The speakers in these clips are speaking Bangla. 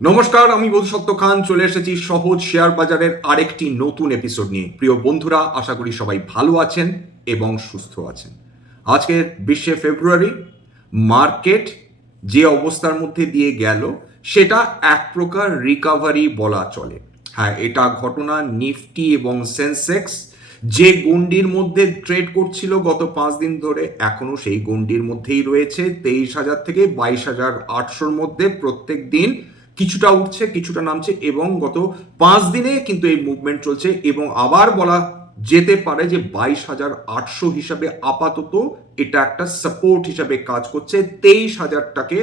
নমস্কার, আমি বোধসত্ত্ব খান। চলে এসেছি সহজ শেয়ার বাজারের আরেকটি নতুন এপিসোড নিয়ে। প্রিয় বন্ধুরা, আশা করি সবাই ভালো আছেন এবং সুস্থ আছেন। আজকের বিশে ফেব্রুয়ারি, মার্কেট যে অবস্থার মধ্যে দিয়ে গেল, সেটা এক প্রকার রিকাভারি বলা চলে। হ্যাঁ এটা ঘটনা নিফটি এবং সেন্সেক্স যে গন্ডির মধ্যে ট্রেড করছিল গত পাঁচ দিন ধরে, এখনও সেই গন্ডির মধ্যেই রয়েছে। তেইশ হাজার থেকে বাইশ হাজার আটশোর মধ্যে প্রত্যেক দিন কিছুটা উঠছে, কিছুটা নামছে এবং গত পাঁচ দিনে কিন্তু এই মুভমেন্ট চলছে এবং আবার বলা যেতে পারে যে বাইশ হাজার আটশো হিসাবে আপাতত এটা একটা সাপোর্ট হিসাবে কাজ করছে, তেইশ হাজারটাকে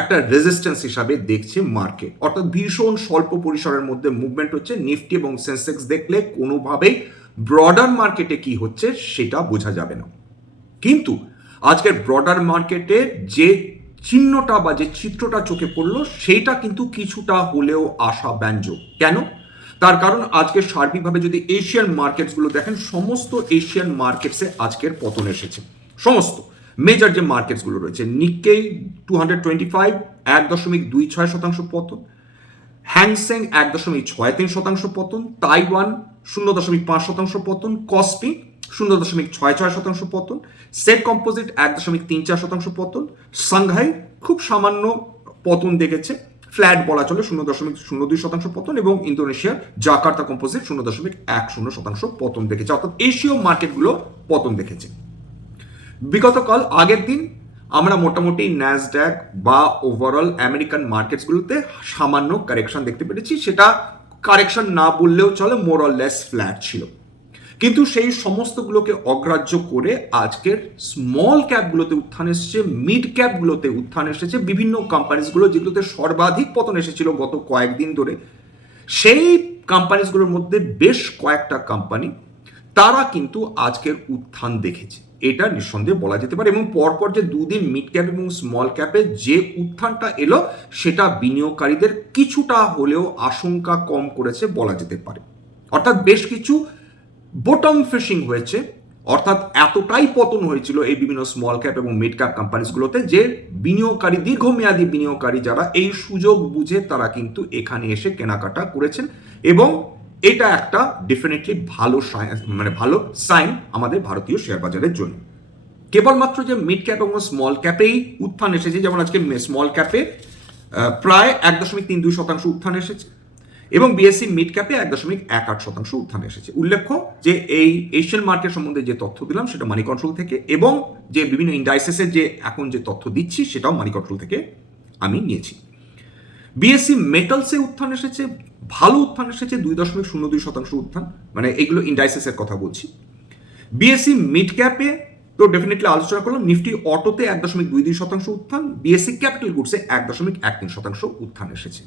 একটা রেজিস্ট্যান্স হিসাবে দেখছে মার্কেট অর্থাৎ ভীষণ স্বল্প পরিসরের মধ্যে মুভমেন্ট হচ্ছে নিফটি এবং সেন্সেক্স দেখলে কোনোভাবেই ব্রডার মার্কেটে কি হচ্ছে সেটা বোঝা যাবে না। কিন্তু আজকের ব্রডার মার্কেটে যে চিহ্নটা বা যে চিত্রটা চোখে পড়ল, সেইটা কিন্তু কিছুটা হলেও আশা ব্যঞ্জক। কেন? তার কারণ আজকে সার্বিকভাবে যদি এশিয়ান মার্কেটসগুলো দেখেন, সমস্ত এশিয়ান মার্কেটসে আজকের পতন এসেছে। সমস্ত মেজর যে মার্কেটসগুলো রয়েছে Nikkei two hundred twenty five এক দশমিক দুই ছয় শতাংশ পতন হ্যাংসেং এক দশমিক ছয় তিন শতাংশ পতন তাইওয়ান শূন্য দশমিক পাঁচ শতাংশ পতন কসপি শূন্য দশমিক ছয় ছয় শতাংশ পতন সেট কম্পোজিট এক দশমিক তিন চার শতাংশ পতন সাংহাই খুব সামান্য পতন দেখেছে ফ্ল্যাট বলা চলে শূন্য দশমিক শূন্য দুই শতাংশ পতন এবং ইন্দোনেশিয়ার জাকার্তা কম্পোজিট শূন্য দশমিক এক শূন্য শতাংশ পতন দেখেছে, অর্থাৎ এশীয় মার্কেটগুলো পতন দেখেছে। বিগতকাল আগের দিন আমরা মোটামুটি ন্যাসড্যাক বা ওভারঅল আমেরিকান মার্কেটসগুলোতে সামান্য কারেকশন দেখতে পেরেছি, সেটা কারেকশন না বললেও চলে মোর অর লেস ফ্ল্যাট ছিল। কিন্তু সেই সমস্তগুলোকে অগ্রাহ্য করে আজকের স্মল ক্যাপগুলোতে উত্থান এসেছে মিড ক্যাপগুলোতে উত্থান এসেছে, বিভিন্ন কোম্পানিজগুলো যেগুলোতে সর্বাধিক পতন এসেছিল গত কয়েকদিন ধরে। সেই কোম্পানিজগুলোর মধ্যে বেশ কয়েকটা কোম্পানি তারা কিন্তু আজকের উত্থান দেখেছে। এটা নিঃসন্দেহে বলা যেতে পারে এবং পরপর যে দুদিন মিড ক্যাপ এবং স্মল ক্যাপে যে উত্থানটা এলো, সেটা বিনিয়োগকারীদের কিছুটা হলেও আশঙ্কা কম করেছে বলা যেতে পারে। অর্থাৎ বেশ কিছু বোটম ফিশিং হয়েছে, অর্থাৎ এতটাই পতন হয়েছিল এই বিভিন্ন স্মল ক্যাপ এবং মিড ক্যাপ কোম্পানিজগুলোতে যে বিনিয়োগকারী, দীর্ঘমেয়াদী বিনিয়োগকারী যারা এই সুযোগ বুঝে তারা কিন্তু এখানে এসে কেনাকাটা করেছেন এবং এটা একটা ডেফিনেটলি ভালো মানে ভালো সাইন আমাদের ভারতীয় শেয়ার বাজারের জন্য। কেবলমাত্র যে মিড ক্যাপ এবং স্মল ক্যাপেই উত্থান এসেছে, যেমন আজকে স্মল ক্যাপে প্রায় এক দশমিক তিন দুই শতাংশ উত্থান এসেছে। এবং বিএসসি মিড ক্যাপে এক দশমিক এক আট শতাংশ উত্থান এসেছে। উল্লেখ্য যে এই এশিয়ান মার্কেট সম্বন্ধে যে তথ্য দিলাম, সেটা মানি কন্ট্রোল থেকে এবং যে বিভিন্ন ইন্ডাইসেসের যে এখন যে তথ্য দিচ্ছি, সেটাও মানি কন্ট্রোল থেকে আমি নিয়েছি। বিএসসি মেটালসে উত্থান এসেছে, ভালো উত্থান এসেছে, দুই দশমিক শূন্য দুই শতাংশ উত্থান মানে এগুলো ইন্ডাইসেসের কথা বলছি। বিএসসি মিড ক্যাপে তো ডেফিনেটলি আলোচনা করলাম, নিফটি অটোতে এক দশমিক দুই দুই শতাংশ উত্থান বিএসসি ক্যাপিটাল গুডসে এক দশমিক এক তিন শতাংশ উত্থান এসেছে।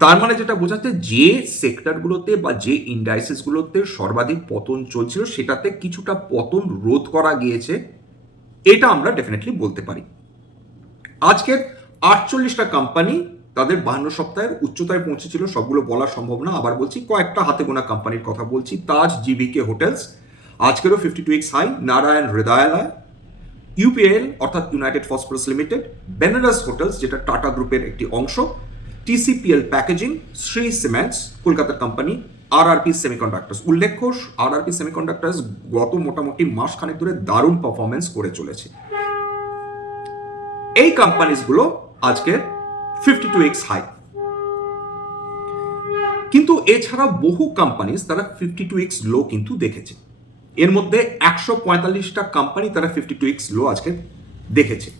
তার মানে যেটা বোঝাচ্ছে যে সেক্টরগুলোতে বা যে ইন্ডাইসেসগুলোতে সর্বাধিক পতন চলছিল, সেটাতে কিছুটা পতন রোধ করা গিয়েছে, এটা আমরা ডেফিনেটলি বলতে পারি। আজকের আটচল্লিশটা কোম্পানি তাদের বাহান্ন সপ্তাহের উচ্চতায় পৌঁছেছিল, সবগুলো বলা সম্ভব না, আবার বলছি কয়েকটা হাতে গোনা কোম্পানির কথা বলছি, Taj জিবিকে hotels, আজকেরও fifty two weeks high Narayana Hrudayalaya UPL অর্থাৎ United Phosphorus Limited Benares hotels যেটা টাটা গ্রুপের একটি অংশ টিসিপিএল প্যাকেজিং, শ্রী সিমেন্টস কলকাতার কোম্পানি আর আরপি সেমিকন্ডাক্টার্স। উল্লেখ্য আর আরপি সেমিকন্ডাক্টার্স গত মোটামুটি মাস খানেক ধরে দারুণ পারফরমেন্স করে চলেছে। এই কোম্পানিজগুলো আজকে ফিফটি টু এক্স হাই কিন্তু এছাড়া বহু কোম্পানিজ তারা ফিফটি টু এক্স লো কিন্তু দেখেছে। এর মধ্যে একশো পঁয়তাল্লিশটা কোম্পানি তারা ফিফটি টু এক্স লো আজকে দেখেছে।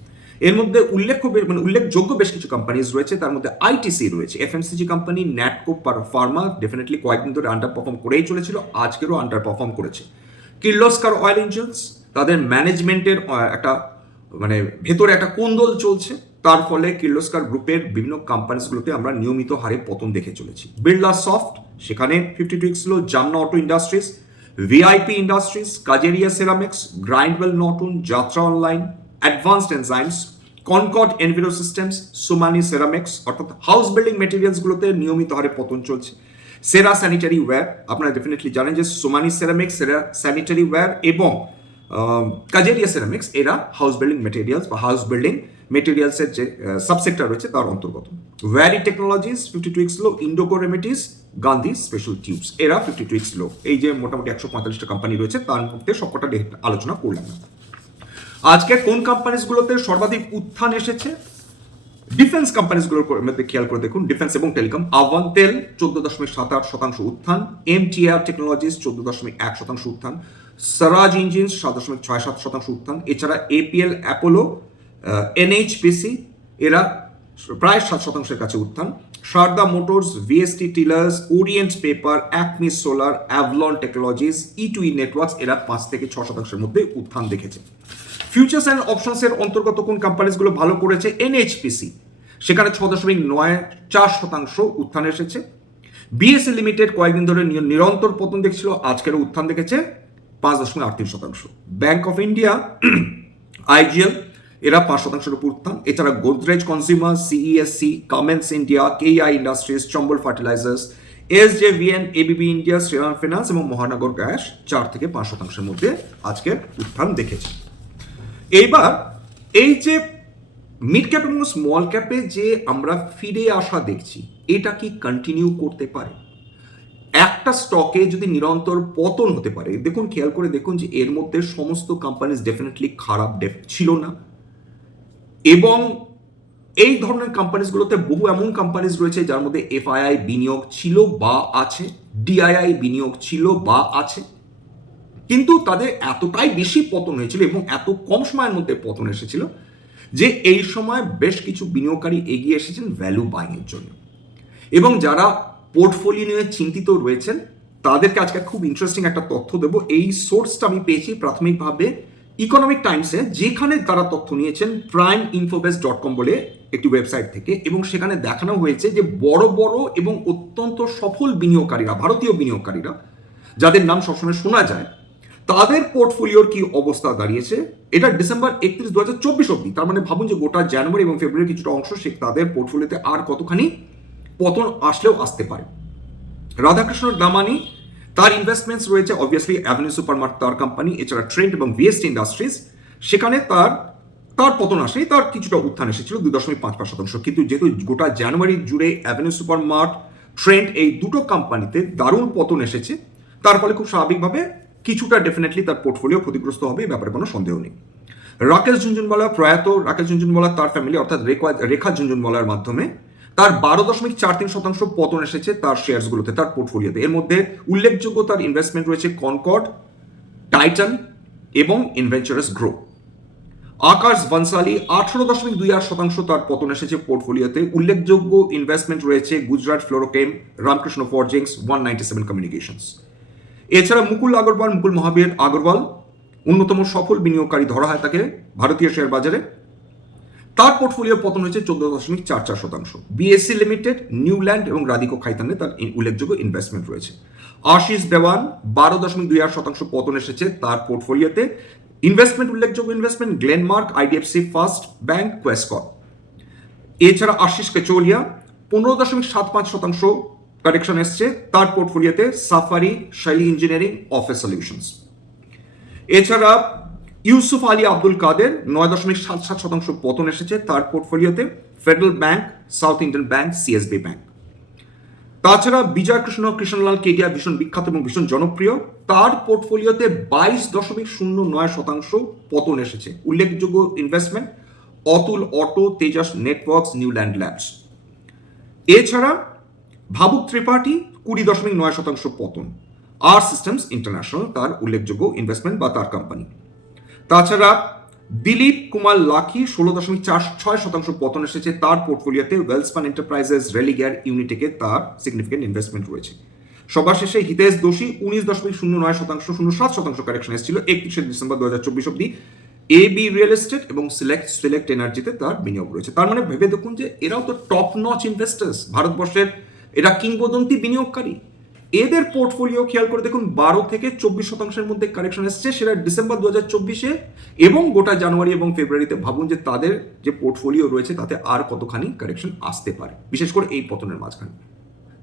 এর মধ্যে উল্লেখ্য মানে উল্লেখযোগ্য বেশ কিছু কোম্পানিজ রয়েছে, তার মধ্যে আইটিসি রয়েছে FMCG company Natco pharma definitely কয়েকদিন ধরে আন্ডার পারফর্ম করেই চলেছিল, আজকেরও আন্ডার পারফর্ম করেছে। কির্লোস্কার অয়েল ইঞ্জিনস তাদের ম্যানেজমেন্টের একটা মানে ভেতরে একটা কোন্দল চলছে, তার ফলে কির্লোস্কার গ্রুপের বিভিন্ন কোম্পানিজগুলোতে আমরা নিয়মিত হারে পতন দেখে চলেছি। বিড়লা সফট সেখানে fifty two এক্সলো Jamna auto industries VIP industries Kajaria ceramics Grindwell Norton Yatra online advanced enzymes Concord enviro systems Somany ceramics অর্থাৎ হাউস বিল্ডিং মেটেরিয়ালসগুলোতে নিয়মিত হারে পতন চলছে। সেরা স্যানিটারি ওয়্যার আপনারা ডেফিনেটলি জানেন যে Somani ceramics Cera sanitary ware এবং কাজেরিয়া সেরামিক্স এরা হাউস বিল্ডিং মেটেরিয়ালস বা হাউস বিল্ডিং মেটেরিয়ালসের যে সাবসেক্টর রয়েছে তার অন্তর্গত। Vary technologies fifty two weeks low Indoco remedies Gandhi special tubes এরা ফিফটি টু এক্স লো এই যে মোটামুটি একশো পঁয়তাল্লিশটা কোম্পানি রয়েছে, তার মধ্যে সবকটা আলোচনা করলাম। না আজকে কোন কোম্পানিজগুলোতে সর্বাধিক উত্থান এসেছে? ডিফেন্স কোম্পানিজগুলোর মধ্যে খেয়াল করে দেখুন ডিফেন্স এবং টেলিকম আওয়ান তেল চোদ্দ দশমিক সাত আট শতাংশ উত্থান। এমটিআর টেকনোলজিস চোদ্দ দশমিক এক শতাংশ উত্থান। সারাজ ইঞ্জিনস সাত দশমিক ছয় সাত শতাংশ উত্থান। এছাড়া এপিএল অ্যাপোলো এনএইচপিসি এরা প্রায় সাত শতাংশের কাছে উত্থান। Sharda motors VST tillers Orient paper Acme solar Avalon technologies E to E networks এরা পাঁচ থেকে ছ শতাংশের মধ্যে উত্থান দেখেছে। ফিউচার্স অ্যান্ড অপশনসের অন্তর্গত কোন কোম্পানিজগুলো ভালো করেছে? এনএইচপিসি সেখানে ছ দশমিক নয় চার শতাংশ উত্থান এসেছে। বিএসসি লিমিটেড কয়েকদিন ধরে নিরন্তর পতন দেখছিল আজকেরও উত্থান দেখেছে পাঁচ দশমিক আট তিন শতাংশ। ব্যাংক অফ ইন্ডিয়া আইজিএল এরা পাঁচ শতাংশের উপর উত্থান। এছাড়া Godrej consumer CESC Cummins India KI industries Chambal fertilisers S J VN ABB India Shriram finance এবং মহানগর গ্যাস চার থেকে পাঁচ শতাংশের মধ্যে আজকে উত্থান দেখেছে। এইবার এই যে মিড ক্যাপ এবং স্মল ক্যাপে যে আমরা ফিরে আসা দেখছি, এটা কি কন্টিনিউ করতে পারে? একটা স্টকে যদি নিরন্তর পতন হতে পারে, দেখুন, খেয়াল করে দেখুন যে এর মধ্যে সমস্ত কোম্পানিজ ডেফিনেটলি খারাপ ছিল না। এবং এই ধরনের কোম্পানিজগুলোতে বহু এমন কোম্পানিজ রয়েছে যার মধ্যে এফআইআই বিনিয়োগ ছিল বা আছে ডিআইআই বিনিয়োগ ছিল বা আছে। কিন্তু তাদের এতটাই বেশি পতন হয়েছিল এবং এত কম সময়ের মধ্যে পতন এসেছিল যে এই সময় বেশ কিছু বিনিয়োগকারী এগিয়ে এসেছেন ভ্যালু বাইংয়ের জন্য। এবং যারা পোর্টফোলিও নিয়ে চিন্তিত রয়েছেন, তাদেরকে আজকে খুব ইন্টারেস্টিং একটা তথ্য দেবো। এই সোর্সটা আমি পেয়েছি প্রাথমিকভাবে ইকোনমিক টাইমসে যেখানে তারা তথ্য নিয়েছেন প্রাইম ইনফোবেস ডট কম বলে একটি ওয়েবসাইট থেকে এবং সেখানে দেখানো হয়েছে যে বড় বড় এবং অত্যন্ত সফল বিনিয়োগকারীরা, ভারতীয় বিনিয়োগকারীরা, যাদের নাম সবসময় শোনা যায় তাদের পোর্টফোলিওর কি অবস্থা দাঁড়িয়েছে? এটা ডিসেম্বর একত্রিশ দু হাজার চব্বিশ অব্দি তার মানে ভাবুন যে গোটা জানুয়ারি এবং ফেব্রুয়ারি কিছুটা অংশ সে তাদের পোর্টফোলিওতে আর কতখানি পতন আসলেও আসতে পারে। রাধাকৃষ্ণ দামানি, তার ইনভেস্টমেন্টস রয়েছে অবভিয়াসলি অ্যাভিনিউ সুপারমার্ট তার কোম্পানি এছাড়া ট্রেন্ড এবং ভিএসটি ইন্ডাস্ট্রিজ সেখানে তার তার পতন আসে তার কিছুটা উত্থান এসেছিল দুই দশমিক পাঁচ পাঁচ শতাংশ। কিন্তু যেহেতু গোটা জানুয়ারি জুড়ে অ্যাভিনিউ সুপারমার্ট ট্রেন্ড এই দুটো কোম্পানিতে দারুণ পতন এসেছে, তার ফলে খুব স্বাভাবিকভাবে কিছুটা ডেফিনেটলি তার পোর্টফোলিও ক্ষতিগ্রস্ত হবে, এই ব্যাপারে কোনো সন্দেহ নেই। রাকেশ ঝুনঝুনওয়ালা প্রয়াত রাকেশ ঝুনঝুনওয়ালা তার ফ্যামিলি অর্থাৎ রেখা রেখা ঝুনঝুনওয়ালার মাধ্যমে তার বারো দশমিক চার তিন শতাংশ পতন এসেছে তার শেয়ারসগুলোতে তার পোর্টফোলিওতে এর মধ্যে উল্লেখযোগ্য তার ইনভেস্টমেন্ট রয়েছে কনকর্ড টাইটান এবং ইনভেঞ্চারাস গ্রো আকাশ বনসালি আঠারো দশমিক দুই আট শতাংশ তার পতন এসেছে পোর্টফোলিওতে উল্লেখযোগ্য ইনভেস্টমেন্ট রয়েছে Gujarat Fluorochem, Ramkrishna forgings one ninety seven communications এছাড়া মুকুল আগরওয়াল, মুকুল মহাবীর আগরওয়াল অন্যতম সফল বিনিয়োগকারী ধরা হয় তাকে ভারতীয় শেয়ার বাজারে। তার পোর্টফোলিও পতন হয়েছে চোদ্দ দশমিক চার চার শতাংশ। বিএসসি লিমিটেড নিউল্যান্ড এবং রাধিকো খাইতানে তার উল্লেখযোগ্য ইনভেস্টমেন্ট রয়েছে। আশিস দেওয়ান, বারো দশমিক দুই আট শতাংশ পতন এসেছে তার পোর্টফোলিওতে ইনভেস্টমেন্ট উল্লেখযোগ্য investment Glenmark IDFC first bank Quess Corp এছাড়া আশিস কেচোলিয়া পনেরো দশমিক সাত পাঁচ শতাংশ কারেকশন এসছে। তার পোর্টফোলিওতে safari Shaily engineering office solutions এছাড়া ইউসুফ আলী আব্দুল কাদের নয় দশমিক সাত সাত শতাংশ পতন এসেছে তার পোর্টফোলিওতে federal bank south Indian bank CSB bank তাছাড়া বিজয় কৃষ্ণ কৃষ্ণলাল কেডিয়া ভীষণ বিখ্যাত এবং ভীষণ জনপ্রিয়, তার পোর্টফোলিওতে বাইশ দশমিক শূন্য নয় শতাংশ পতন এসেছে। উল্লেখযোগ্য investment Atul auto, Tejas networks Neuland labs. এছাড়া ভাবুক ত্রিপাঠী, কুড়ি দশমিক নয় শতাংশ পতন। আর সিস্টেমস ইন্টারন্যাশনাল তার উল্লেখযোগ্য ইনভেস্টমেন্ট বা তার কোম্পানি তাছাড়া দিলীপ কুমার লাখি, ষোলো দশমিক চার ছয় শতাংশ পতন এসেছে তার পোর্টফোলিওতে ওয়েলসপান এন্টারপ্রাইজেস রেলিগেয়ার ইউনিটেকে তার সিগনিফিকেন্ট ইনভেস্টমেন্ট রয়েছে। সবার শেষে হিতেশ দোষী, উনিশ দশমিক শূন্য নয় শতাংশ, শূন্য সাত শতাংশ কারেকশন এসেছিল একত্রিশে ডিসেম্বর দু হাজার চব্বিশ অব্দি এ বি রিয়েল এস্টেট এবং সিলেক্ট সিলেক্ট এনার্জিতে তার বিনিয়োগ রয়েছে। তার মানে ভেবে দেখুন যে এরাও তো টপ নচ ইনভেস্টার্স ভারতবর্ষের এরা কিংবদন্তি বিনিয়োগকারী। এদের পোর্টফোলিও খেয়াল করে দেখুন, বারো থেকে চব্বিশ শতাংশের মধ্যে কারেকশন এসছে সেটা ডিসেম্বর দু হাজার চব্বিশে এবং গোটা জানুয়ারি এবং ফেব্রুয়ারিতে ভাবুন যে তাদের যে পোর্টফোলিও রয়েছে তাতে আর কতখানি কারেকশন আসতে পারে। বিশেষ করে এই পতনের মাঝখানে।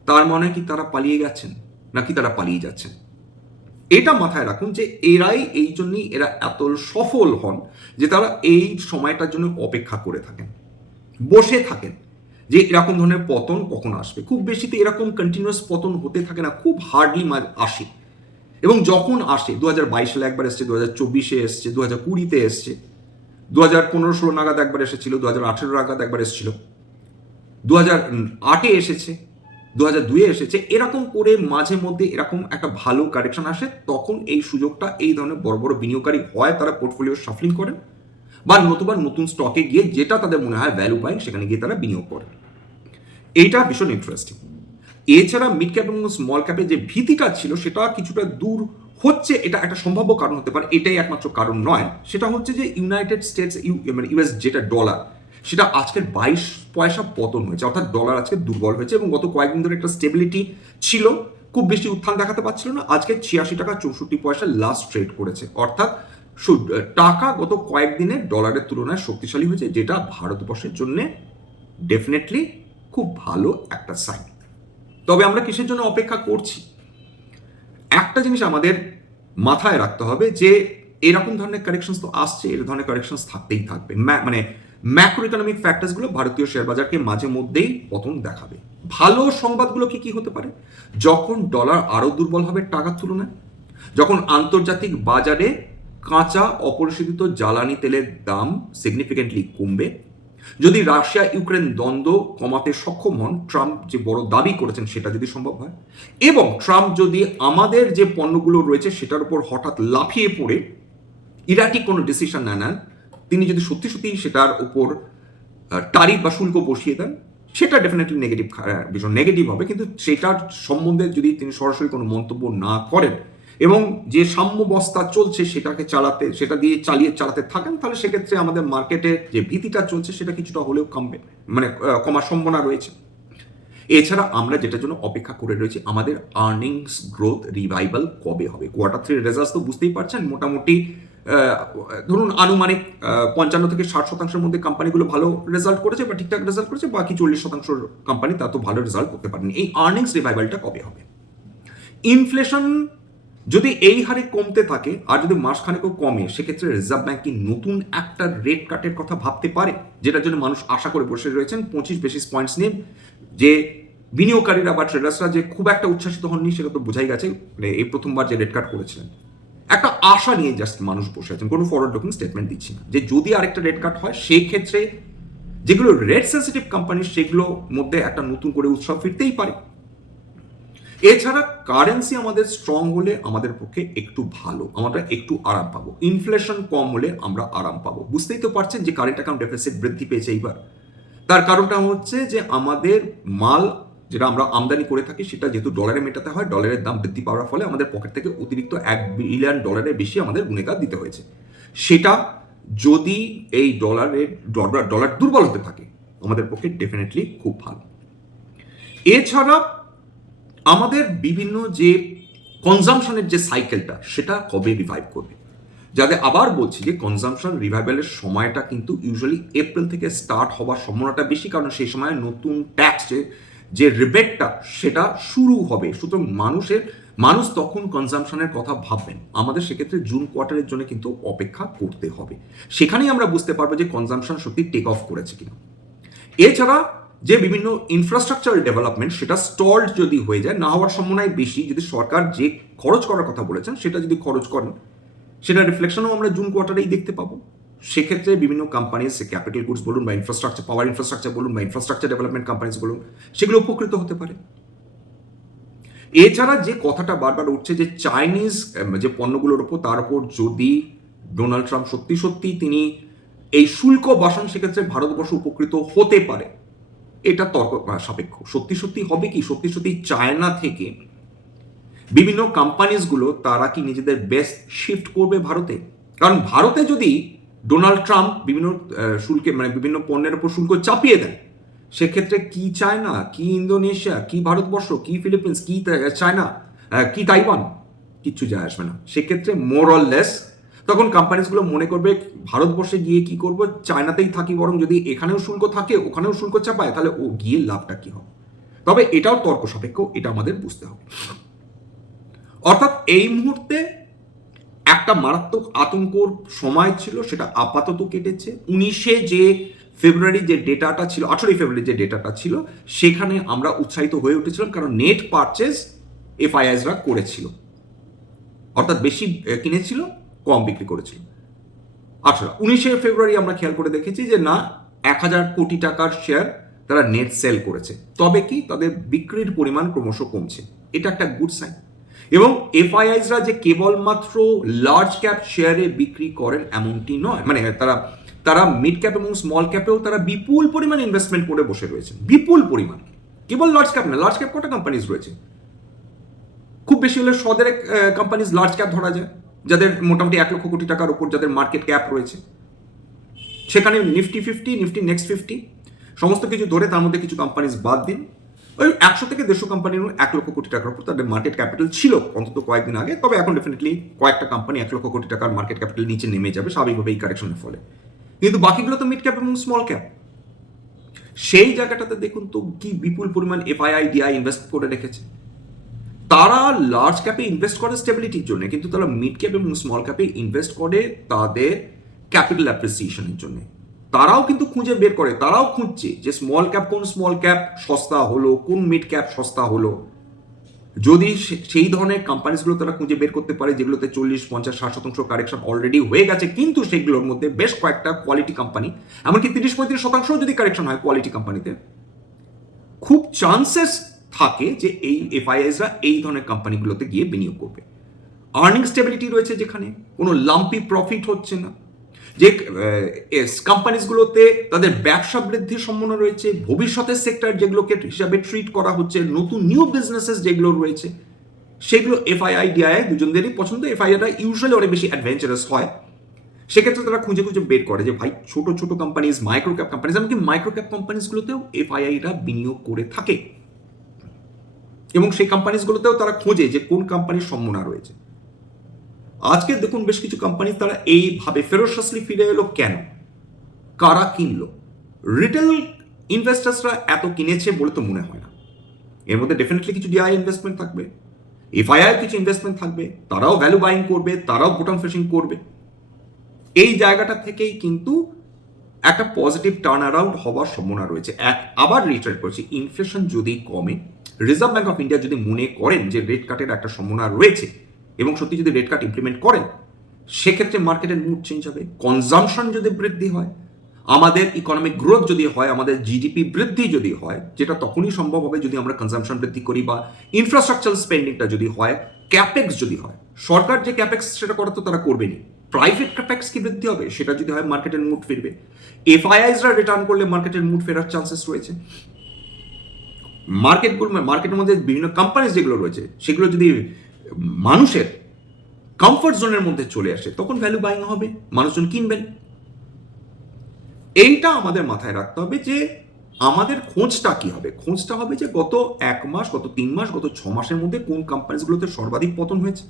তার মানে কি তারা পালিয়ে গেছেন নাকি তারা পালিয়ে যাচ্ছেন? এটা মাথায় রাখুন যে এরাই এই জন্যই এরা এত সফল হন যে তারা এই সময়টার জন্য অপেক্ষা করে থাকেন। বসে থাকেন। যে এরকম ধরনের পতন কখন আসবে? খুব বেশিতে এরকম কন্টিনিউয়াস পতন হতে থাকে না, খুব হার্ডলি আসে। এবং যখন আসে দু হাজার বাইশ সালে একবার এসছে দু হাজার চব্বিশে এসছে দু হাজার কুড়িতে এসছে দু হাজার পনেরো ষোলো নাগাদ একবার এসেছিল দু হাজার আঠেরো নাগাদ একবার এসেছিল দু হাজার আটে এসেছে দু হাজার দুয়ে এসেছে, এরকম করে মাঝে মধ্যে এরকম একটা ভালো কারেকশন আসে, তখন এই সুযোগটা এই ধরনের বড় বড় বিনিয়োগকারী হয়, তারা পোর্টফোলিও শাফলিং করেন। বা নতুবা নতুন স্টকে গিয়ে যেটা তাদের মনে হয় ভ্যালু পায় সেখানে গিয়ে তারা বিনিয়োগ করে। এইটা ভীষণ ইন্টারেস্টিং এছাড়া মিড ক্যাপ এবং স্মল ক্যাপে যে ভীতিটা ছিল, সেটা কিছুটা দূর হচ্ছে, এটা একটা সম্ভাব্য কারণ হতে পারে, এটাই একমাত্র কারণ নয়। সেটা হচ্ছে যে ইউনাইটেড স্টেটস ইউ মানে ইউএস যেটা ডলার সেটা আজকের বাইশ পয়সা পতন হয়েছে, অর্থাৎ ডলার আজকে দুর্বল হয়েছে এবং গত কয়েকদিন ধরে একটা স্টেবিলিটি ছিল, খুব বেশি উত্থান দেখাতে পারছিল না, আজকে ছিয়াশি টাকা চৌষট্টি পয়সা লাস্ট ট্রেড করেছে। অর্থাৎ টাকা গত কয়েকদিনে ডলারের তুলনায় শক্তিশালী হয়েছে, যেটা ভারতবর্ষের জন্য ডেফিনেটলি খুব ভালো একটা সাইন তবে আমরা কিসের জন্য অপেক্ষা করছি? একটা জিনিস আমাদের মাথায় রাখতে হবে যে, এরকম ধরনের কারেকশনস তো আসছে এর ধরনের কারেকশনস থাকতেই থাকবে। মানে ম্যাক্রো ইকোনমিক ফ্যাক্টরসগুলো ভারতীয় শেয়ার বাজারকে মাঝে মধ্যেই পতন দেখাবে। ভালো সংবাদগুলো কি কি হতে পারে? যখন ডলার আরও দুর্বল হবে টাকার তুলনায়, যখন আন্তর্জাতিক বাজারে কাঁচা অপরিশোধিত জ্বালানি তেলের দাম সিগনিফিকেন্টলি কমবে। যদি রাশিয়া ইউক্রেন দ্বন্দ্ব কমাতে সক্ষম হন, ট্রাম্প যে বড় দাবি করেছেন সেটা যদি সম্ভব হয়, এবং ট্রাম্প যদি আমাদের যে পণ্যগুলো রয়েছে সেটার উপর হঠাৎ লাফিয়ে পড়ে ইরাটিক কোনো ডিসিশন না নেন? তিনি যদি সত্যি সত্যি সেটার উপর তারিফ বা শুল্ক বসিয়ে দেন, সেটা ডেফিনেটলি নেগেটিভ ভীষণ নেগেটিভ হবে। কিন্তু সেটার সম্বন্ধে যদি তিনি সরাসরি কোনো মন্তব্য না করেন এবং যে সাম্যবস্থা চলছে সেটাকে চালাতে, সেটা দিয়ে চালিয়ে চালাতে থাকেন, তাহলে সেক্ষেত্রে আমাদের মার্কেটে যে ভীতিটা চলছে সেটা কিছুটা হলেও কমবে মানে কমার সম্ভাবনা রয়েছে। এছাড়া আমরা যেটার জন্য অপেক্ষা করে রয়েছি, আমাদের আর্নিংস গ্রোথ রিভাইভাল কবে হবে? কোয়ার্টার থ্রির রেজাল্ট তো বুঝতেই পারছেন, মোটামুটি ধরুন আনুমানিক পঞ্চান্ন থেকে ষাট শতাংশের মধ্যে কোম্পানিগুলো ভালো রেজাল্ট করেছে বা ঠিকঠাক রেজাল্ট করেছে, বাকি চল্লিশ শতাংশ কোম্পানি তা তো ভালো রেজাল্ট করতে পারেনি। এই আর্নিংস রিভাইভালটা কবে হবে? ইনফ্লেশন যদি এই হারে কমতে থাকে আর যদি মাসখানেকও কমে, সেক্ষেত্রে রিজার্ভ ব্যাংক কি নতুন একটা রেট কাটের কথা ভাবতে পারে? যেটার জন্য মানুষ আশা করে বসে রয়েছেন, পঁচিশ বেসিস পয়েন্টস নিয়ে। যে বিনিয়োগকারীরা বা ট্রেডার্সরা যে খুব একটা উচ্ছ্বাসিত হননি, সেটা তো বোঝাই গেছে মানে এই প্রথমবার যে রেট কাট করেছিলেন। একটা আশা নিয়ে জাস্ট মানুষ বসে আছেন, কোনো ফরওয়ার্ড লুকিং স্টেটমেন্ট দিচ্ছি না। যে যদি আরেকটা রেট কাট হয় সেই ক্ষেত্রে যেগুলো রেট সেন্সিটিভ কোম্পানি সেগুলো মধ্যে একটা নতুন করে উৎসব ফিরতেই পারে। এছাড়া কারেন্সি আমাদের স্ট্রং হলে আমাদের পক্ষে একটু ভালো, আমরা একটু আরাম পাবো। ইনফ্লেশন কম হলে আমরা আরাম পাবো। বুঝতেই তো পারছেন যে কারেন্ট অ্যাকাউন্ট ডেফিসিট বৃদ্ধি পেয়েছে এইবার। তার কারণটা হচ্ছে যে আমাদের মাল যেটা আমরা আমদানি করে থাকি, সেটা যেহেতু ডলারে মেটাতে হয় ডলারের দাম বৃদ্ধি পাওয়ার ফলে আমাদের পকেট থেকে অতিরিক্ত এক বিলিয়ন ডলারের বেশি আমাদের গুণেকার দিতে হয়েছে। সেটা যদি এই ডলারের ডলার ডলার দুর্বল হতে থাকে, আমাদের পক্ষে ডেফিনেটলি খুব ভালো। এছাড়া আমাদের বিভিন্ন যে কনজামশনের যে সাইকেলটা সেটা কবে রিভাইভ করবে? যাতে আবার বলছি যে কনজামশন রিভাইভালের সময়টা কিন্তু ইউজুয়ালি এপ্রিল থেকে স্টার্ট হওয়ার সম্ভাবনাটা বেশি, কারণ সেই সময় নতুন ট্যাক্স যে রিবেটটা সেটা শুরু হবে। সুতরাং মানুষের, মানুষ তখন কনজামশনের কথা ভাববেন। আমাদের সেক্ষেত্রে জুন কোয়ার্টারের জন্য কিন্তু অপেক্ষা করতে হবে। সেখানেই আমরা বুঝতে পারব যে কনজামশন সত্যি টেক অফ করেছে কিনা। এছাড়া যে বিভিন্ন ইনফ্রাস্ট্রাকচার ডেভেলপমেন্ট সেটা স্টলড যদি হয়ে যায়, না হওয়ার সম্ভাবনায় বেশি, যদি সরকার যে খরচ করার কথা বলেছেন, সেটা যদি খরচ করেন, সেটা রিফ্লেকশনও আমরা জুন কোয়ার্টারেই দেখতে পাবো। সেক্ষেত্রে বিভিন্ন কোম্পানি সে ক্যাপিটাল গুডস বলুন বা ইনফ্রাস্ট্রাকচার পাওয়ার ইনফ্রাস্ট্রাকচার বলুন বা ইনফ্রাস্ট্রাকচার ডেভেলপমেন্ট কোম্পানিজ বলুন, সেগুলো উপকৃত হতে পারে। এছাড়া যে কথাটা বারবার উঠছে যে চাইনিজ যে পণ্যগুলোর ওপর, তার উপর যদি ডোনাল্ড ট্রাম্প সত্যি সত্যি তিনি এই শুল্ক বাসন সেক্ষেত্রে ভারতবর্ষ উপকৃত হতে পারে এটা তর্ক সাপেক্ষ। সত্যি সত্যি হবে কি? সত্যি সত্যি চায়না থেকে বিভিন্ন কোম্পানিজগুলো তারা কি নিজেদের বেস্ট শিফট করবে ভারতে? কারণ ভারতে যদি ডোনাল্ড ট্রাম্প বিভিন্ন শুল্কে মানে বিভিন্ন পণ্যের উপর শুল্ক চাপিয়ে দেন সেক্ষেত্রে কি চায়না, কি ইন্দোনেশিয়া, কি ভারতবর্ষ, কি ফিলিপিন্স, কি চায়না কি তাইওয়ান? কিচ্ছু যায় আসবে না। সেক্ষেত্রে মোর অল লেস তখন কোম্পানিজগুলো মনে করবে ভারতবর্ষে গিয়ে কি করব? চায়নাতেই থাকি বরং যদি এখানেও শুল্ক থাকে, ওখানেও শুল্ক চাপায়, তাহলে ও গিয়ে লাভটা কি হবে? তবে এটাও তর্ক সাপেক্ষ এটা আমাদের বুঝতে হবে। অর্থাৎ এই মুহূর্তে একটা মারাত্মক আতঙ্কর সময় ছিল, সেটা আপাতত কেটেছে। উনিশে যে ফেব্রুয়ারি যে ডেটাটা ছিল, আঠেরোই ফেব্রুয়ারি যে ডেটাটা ছিল, সেখানে আমরা উৎসাহিত হয়ে উঠেছিলাম, কারণ নেট পারচেজ এফআইআইসরা করেছিল। অর্থাৎ বেশি কিনেছিল। কম বিক্রি করেছিল আচ্ছা উনিশে ফেব্রুয়ারি আমরা খেয়াল করে দেখেছি যে না, এক হাজার কোটি টাকার শেয়ার তারা নেট সেল করেছে। তবে কি? তাদের বিক্রির পরিমাণ ক্রমশ কমছে। এটা একটা গুড সাইন এবং এফআইআইসরা যে কেবলমাত্র লার্জ ক্যাপ শেয়ারে বিক্রি করেন এমনটি নয়। মানে তারা তারা মিড ক্যাপ এবং স্মল ক্যাপেও তারা বিপুল পরিমাণ ইনভেস্টমেন্ট করে বসে রয়েছে বিপুল পরিমাণ। কেবল লার্জ ক্যাপ না লার্জ ক্যাপ কটা কোম্পানিজ রয়েছে? খুব বেশি হলে সদের কোম্পানিজ লার্জ ক্যাপ ধরা যায়। যাদের মোটামুটি এক লক্ষ কোটি টাকার উপর যাদের মার্কেট ক্যাপ রয়েছে। সেখানে nifty fifty nifty next fifty সমস্ত কিছু ধরে তার মধ্যে কিছু কোম্পানিজ বাদ দিন। ওই একশো থেকে দেড়শো কোম্পানির এক লক্ষ কোটি টাকার উপর তাদের মার্কেট ক্যাপিটাল ছিল অন্তত কয়েকদিন আগে, তবে এখন ডেফিনেটলি কয়েকটা কোম্পানি এক লক্ষ কোটি টাকার মার্কেট ক্যাপিটাল নিচে নেমে যাবে স্বাভাবিকভাবে এই কারেকশনের ফলে। কিন্তু বাকিগুলো তো মিড ক্যাপ এবং স্মল ক্যাপ সেই জায়গাটাতে দেখুন তো কি বিপুল পরিমাণ এফআইআই ডিআই ইনভেস্ট করে রেখেছে। তারা লার্জ ক্যাপে ইনভেস্ট করে স্টেবিলিটির জন্য, কিন্তু তারা মিড ক্যাপ এবং স্মল ক্যাপে ইনভেস্ট করে তাদের ক্যাপিটাল অ্যাপ্রিসিয়েশনের জন্য। তারাও কিন্তু খুঁজে বের করে, তারাও খুঁজছে যে স্মল ক্যাপ কোন স্মল ক্যাপ সস্তা হলো, কোন মিড ক্যাপ সস্তা হলো। যদি সেই ধরনের কোম্পানিসগুলো তারা খুঁজে বের করতে পারে, যেগুলোতে চল্লিশ, পঞ্চাশ, ষাট শতাংশ কারেকশন অলরেডি হয়ে গেছে, কিন্তু সেগুলোর মধ্যে বেশ কয়েকটা কোয়ালিটি কোম্পানি এমনকি তিরিশ, পঁয়ত্রিশ শতাংশ যদি কারেকশন হয় কোয়ালিটি কোম্পানিতে খুব চান্সেস থাকে যে এই এফআইএসরা এই ধরনের কোম্পানিগুলোতে গিয়ে বিনিয়োগ করবে। আর্নিং স্টেবিলিটি রয়েছে যেখানে, কোনো লাম্পি প্রফিট হচ্ছে না। যে কোম্পানিজগুলোতে তাদের ব্যবসা বৃদ্ধির সম্ভাবনা রয়েছে, ভবিষ্যতের সেক্টর যেগুলোকে হিসাবে ট্রিট করা হচ্ছে, নতুন নিউ বিজনেসেস যেগুলো রয়েছে, সেগুলো এফআইআই ডিআইআই দুজনদেরই পছন্দ এফআইআইটা ইউজুয়ালি অনেক বেশি অ্যাডভেঞ্চারাস হয়। সেক্ষেত্রে তারা খুঁজে খুঁজে বের করে যে, ভাই, ছোট ছোট কোম্পানিজ মাইক্রো ক্যাপ কোম্পানিজ এমনকি মাইক্রো ক্যাপ কোম্পানিজগুলোতেও এফআইআইরা বিনিয়োগ করে থাকে। এবং সেই কোম্পানিজগুলোতেও তারা খোঁজে যে কোন কোম্পানির সম্ভাবনা রয়েছে। আজকে দেখুন বেশ কিছু কোম্পানি তারা এইভাবে ফেরোসাসলি ফিরে এলো কেন? কারা কিনলো? রিটেল ইনভেস্টার্সরা এত কিনেছে বলে তো মনে হয় না। এর মধ্যে ডেফিনেটলি কিছু ডিআই ইনভেস্টমেন্ট থাকবে। এফআইআই কিছু ইনভেস্টমেন্ট থাকবে। তারাও ভ্যালু বাইং করবে, তারাও বোটাম ফিশিং করবে। এই জায়গাটা থেকেই কিন্তু একটা পজিটিভ টার্ন অ্যারাউন্ড হওয়ার সম্ভাবনা রয়েছে। এক, আবার রিটার্ন করছি। ইনফ্লেশন যদি কমে রিজার্ভ ব্যাঙ্ক অফ ইন্ডিয়া যদি মনে করেন যে রেট কাটের একটা সম্ভাবনা রয়েছে এবং সত্যি যদি রেট কাট ইমপ্লিমেন্ট করেন, সেক্ষেত্রে মার্কেটের মুড চেঞ্জ হবে কনজামশন যদি বৃদ্ধি হয়, আমাদের ইকোনমিক গ্রোথ যদি হয়, আমাদের জিডিপি বৃদ্ধি যদি হয়, যেটা তখনই সম্ভব হবে যদি আমরা কনজামশন বৃদ্ধি করি বা ইনফ্রাস্ট্রাকচার স্পেন্ডিংটা যদি হয় ক্যাপেক্স যদি হয়। সরকার যে ক্যাপেক্স সেটা করা তো তারা করবেনি প্রাইভেট ক্যাপেক্স কি বৃদ্ধি হবে? সেটা যদি হয় মার্কেটের মুড ফিরবে। এফআইআইসরা রিটার্ন করলে মার্কেটের মুড ফেরার চান্সেস রয়েছে। মার্কেটগুলো মার্কেটের মধ্যে বিভিন্ন কোম্পানিজ যেগুলো রয়েছে, সেগুলো যদি মানুষের কমফর্ট জোনের মধ্যে চলে আসে, তখন ভ্যালু বাইং হবে, মানুষজন কিনবেন। এইটা আমাদের মাথায় রাখতে হবে যে আমাদের খোঁজটা কি হবে? খোঁজটা হবে যে গত এক মাস, গত তিন মাস, গত ছ মাসের মধ্যে কোন কোম্পানিগুলোতে সর্বাধিক পতন হয়েছে।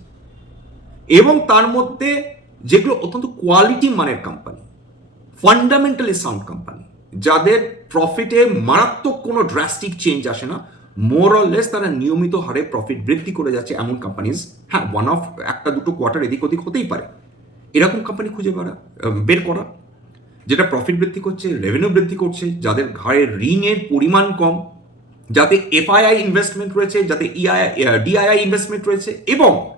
এবং তার মধ্যে যেগুলো অত্যন্ত কোয়ালিটি মানের কোম্পানি ফান্ডামেন্টালি সাউন্ড কোম্পানি যাদের প্রফিটে মারাত্মক কোনো ড্রাস্টিক চেঞ্জ আসে না মোর অর তারা নিয়মিত হারে প্রফিট বৃদ্ধি করে যাচ্ছে এমন কোম্পানিজ হ্যাঁ ওয়ান অফ একটা দুটো কোয়ার্টার এদিক ওদিক হতেই পারে। এরকম কোম্পানি খুঁজে বেড়া বের করা, যেটা প্রফিট বৃদ্ধি করছে রেভিনিউ বৃদ্ধি করছে, যাদের ঘাড়ে ঋণের পরিমাণ কম, যাতে এফআইআই ইনভেস্টমেন্ট রয়েছে, যাতে ইআই ডিআইআই ইনভেস্টমেন্ট রয়েছে, এবং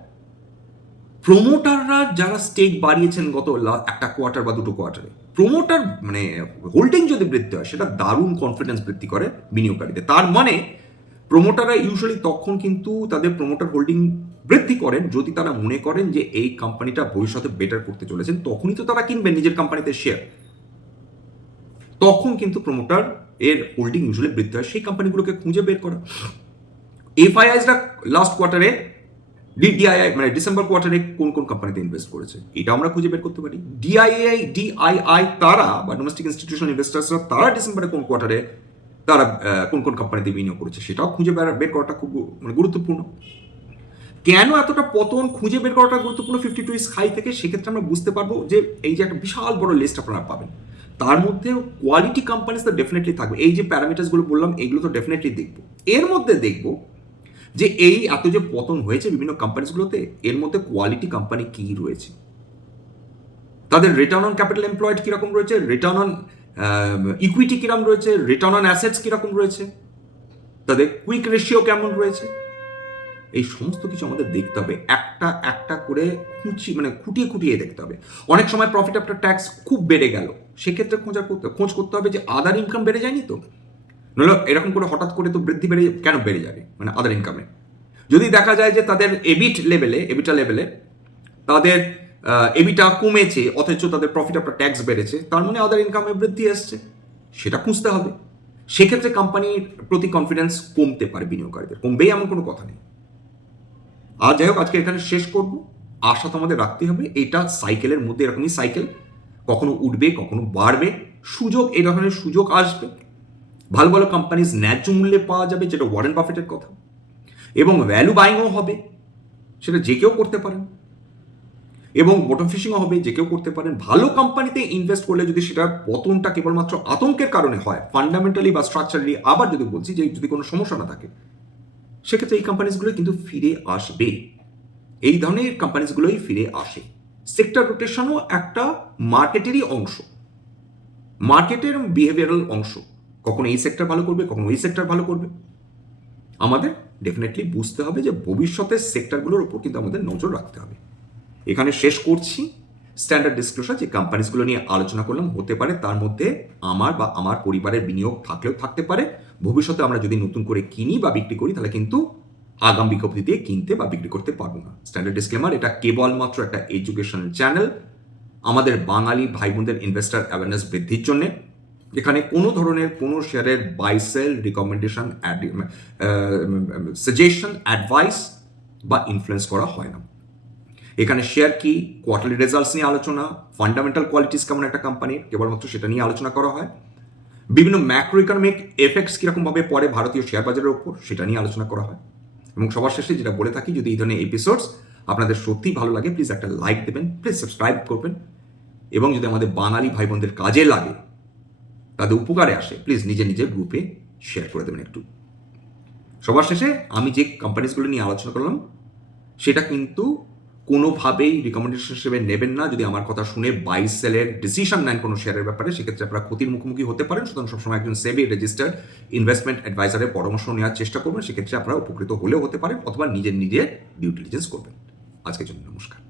প্রোমোটাররা যারা স্টেক বাড়িয়েছেন গত একটা কোয়ার্টার বা দুটো কোয়ার্টারে প্রোমোটার মানে হোল্ডিং যদি বৃদ্ধি হয়, সেটা দারুণ কনফিডেন্স বৃদ্ধি করে বিনিয়োগকারীদের। তার মানে প্রোমোটাররা ইউজুয়ালি তখন কিন্তু তাদের প্রোমোটার হোল্ডিং বৃদ্ধি করেন, যদি তারা মনে করেন যে এই কোম্পানিটা ভবিষ্যতে বেটার করতে চলেছেন, তখনই তো তারা কিনবেন নিজের কোম্পানিতে শেয়ার তখন কিন্তু প্রোমোটার এর হোল্ডিং ইউজুয়ালি বৃদ্ধি হয়, সেই কোম্পানিগুলোকে খুঁজে বের করা। এফআইআইসরা লাস্ট কোয়ার্টারে ডিআইআই মানে ডিসেম্বর কোয়ার্টারে কোন কোন কোম্পানিতে ইনভেস্ট করেছে? এটা আমরা খুঁজে বের করতে পারি। ডিআইআই ডিআইআই তারা বা ডোমেস্টিক ইনস্টিটিউশনাল ইনভেস্টার্সরা তারা ডিসেম্বরে কোন কোয়ার্টারে তারা কোন কোন কোম্পানিতে বিনিয়োগ করেছে, সেটাও খুঁজে বের- বের করাটা খুব মানে গুরুত্বপূর্ণ। কেন এতটা পতন খুঁজে বের করাটা গুরুত্বপূর্ণ? ফিফটি টু ইস হাই থেকে সেক্ষেত্রে আমরা বুঝতে পারব যে এই যে একটা বিশাল বড় লিস্ট আপনারা পাবেন। তার মধ্যে কোয়ালিটি কোম্পানিজ তো ডেফিনেটলি থাকবে। এই যে প্যারামিটার্সগুলো বললাম, এগুলো তো ডেফিনেটলি দেখব। এর মধ্যে দেখব যে এই এত যে পতন হয়েছে বিভিন্ন কোম্পানিজগুলোতে এর মধ্যে কোয়ালিটি কোম্পানি কী রয়েছে? তাদের রিটার্ন অন ক্যাপিটাল এমপ্লয়েড কীরকম রয়েছে? রিটার্ন অন ইকুইটি কীরকম রয়েছে? রিটার্ন অন অ্যাসেটস কীরকম রয়েছে? তাদের কুইক রেশিও কেমন রয়েছে? এই সমস্ত কিছু আমাদের দেখতে হবে। একটা একটা করে খুঁচি মানে খুঁটিয়ে খুঁটিয়ে দেখতে হবে। অনেক সময় প্রফিট আফটার ট্যাক্স খুব বেড়ে গেল। সেক্ষেত্রে খোঁজা করতে, খোঁজ করতে হবে যে আদার ইনকাম বেড়ে যায়নি তো? নইলে এরকম করে হঠাৎ করে তো বৃদ্ধি বেড়ে কেন বেড়ে যাবে? মানে আদার ইনকামে যদি দেখা যায় যে তাদের এবিট লেভেলে এবিটা লেভেলে তাদের এবিটা কমেছে, অথচ তাদের প্রফিট আফটার ট্যাক্স বেড়েছে, তার মানে আদার ইনকামে বৃদ্ধি এসছে সেটা খুঁজতে হবে। সেক্ষেত্রে কোম্পানির প্রতি কনফিডেন্স কমতে পারে বিনিয়োগকারীদের। কমবেই এমন কোনো কথা নেই। আর যাই হোক, আজকে এখানে শেষ করব। আশা তো আমাদের রাখতে হবে, এটা সাইকেলের মধ্যে এরকমই সাইকেল কখনো উঠবে, কখনো বাড়বে। সুযোগ, এই ধরনের সুযোগ আসবে। ভালো ভালো কোম্পানিজ ন্যায্য মূল্যে পাওয়া যাবে, যেটা ওয়ারেন বাফেটের কথা। এবং ভ্যালু বাইংও হবে, সেটা যে কেউ করতে পারেন। এবং বটম ফিশিংও হবে, যে কেউ করতে পারেন। ভালো কোম্পানিতে ইনভেস্ট করলে যদি সেটার পতনটা কেবলমাত্র আতঙ্কের কারণে হয় ফান্ডামেন্টালি বা স্ট্রাকচারালি আবার যদি বলছি যে যদি কোনো সমস্যা না থাকে, সেক্ষেত্রে এই কোম্পানিজগুলো কিন্তু ফিরে আসবে। এই ধরনের কোম্পানিজগুলোই ফিরে আসে। সেক্টর রোটেশনও একটা মার্কেটেরই অংশ। মার্কেটের বিহেভিয়ারাল অংশ। কখনো এই সেক্টর ভালো করবে, কখনো ওই সেক্টর ভালো করবে। আমাদের ডেফিনেটলি বুঝতে হবে যে ভবিষ্যতের সেক্টরগুলোর উপর কিন্তু আমাদের নজর রাখতে হবে। এখানে শেষ করছি। স্ট্যান্ডার্ড ডিসক্লোজার যে কোম্পানিজগুলো নিয়ে আলোচনা করলাম, হতে পারে তার মধ্যে আমার বা আমার পরিবারের বিনিয়োগ থাকলেও থাকতে পারে। ভবিষ্যতে আমরা যদি নতুন করে কিনি বা বিক্রি করি, তাহলে কিন্তু আগাম বিজ্ঞপ্তি দিয়ে কিনতে বা বিক্রি করতে পারব না। স্ট্যান্ডার্ড ডিসক্লেমার এটা কেবলমাত্র একটা এডুকেশনাল চ্যানেল আমাদের বাঙালি ভাই বোনদের ইনভেস্টার অ্যাওয়ারনেস বৃদ্ধির জন্য এখানে কোনো ধরনের কোনো শেয়ারের buy sell recommendation suggestion advice বা ইনফ্লুয়েন্স করা হয় না। এখানে শেয়ার কি কোয়ার্টারলি রেজাল্টস নিয়ে আলোচনা ফান্ডামেন্টাল কোয়ালিটিস কেমন একটা কোম্পানির কেবলমাত্র সেটা নিয়ে আলোচনা করা হয়। বিভিন্ন ম্যাক্রো ইকোনমিক এফেক্টস কীরকমভাবে পড়ে ভারতীয় শেয়ার বাজারের উপর, সেটা নিয়ে আলোচনা করা হয়। এবং সবার শেষে যেটা বলে থাকি, যদি এই ধরনের এপিসোডস আপনাদের সত্যিই ভালো লাগে প্লিজ একটা লাইক দেবেন প্লিজ সাবস্ক্রাইব করবেন। এবং যদি আমাদের বাঙালি ভাই বোনদের কাজে লাগে তাদের উপকারে আসে। প্লিজ নিজে নিজের গ্রুপে শেয়ার করে দেবেন একটু। সবার শেষে আমি যে কোম্পানিজগুলো নিয়ে আলোচনা করলাম, সেটা কিন্তু কোনোভাবেই রিকমেন্ডেশন হিসেবে নেবেন না। যদি আমার কথা শুনে বাই সেলের ডিসিশন নেন কোনো শেয়ারের ব্যাপারে, সেক্ষেত্রে আপনারা ক্ষতির মুখোমুখি হতে পারেন। সুতরাং সবসময় একজন সেবি রেজিস্টার্ড ইনভেস্টমেন্ট অ্যাডভাইজারের পরামর্শ নেওয়ার চেষ্টা করবেন। সেক্ষেত্রে আপনারা উপকৃত হলেও হতে পারেন, অথবা নিজের নিজের ডিউ ডিলিজেন্স করবেন। আজকের জন্য নমস্কার।